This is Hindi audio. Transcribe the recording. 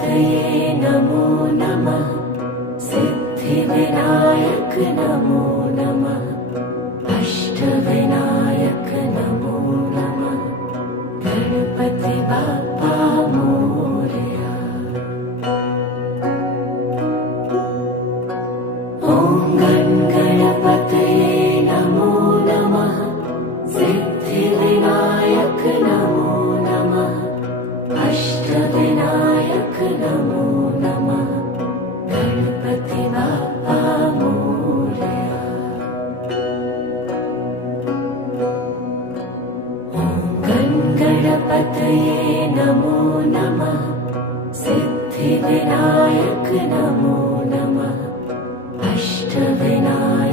तये नमो नमः। सिद्धिविनायक नमो नमः। अष्टविनायक नमो नमः। गणपति बाप्पा मोरया। ॐ गणपतये नमो नमः। सिद्धिविनायक नमो नमः। अष्टविनायक नमो नमः। गणपति बाप्पा मोरया। ॐ गणपतये नमो नमः। सिद्धिविनायक नमो नमः। अष्टविनायक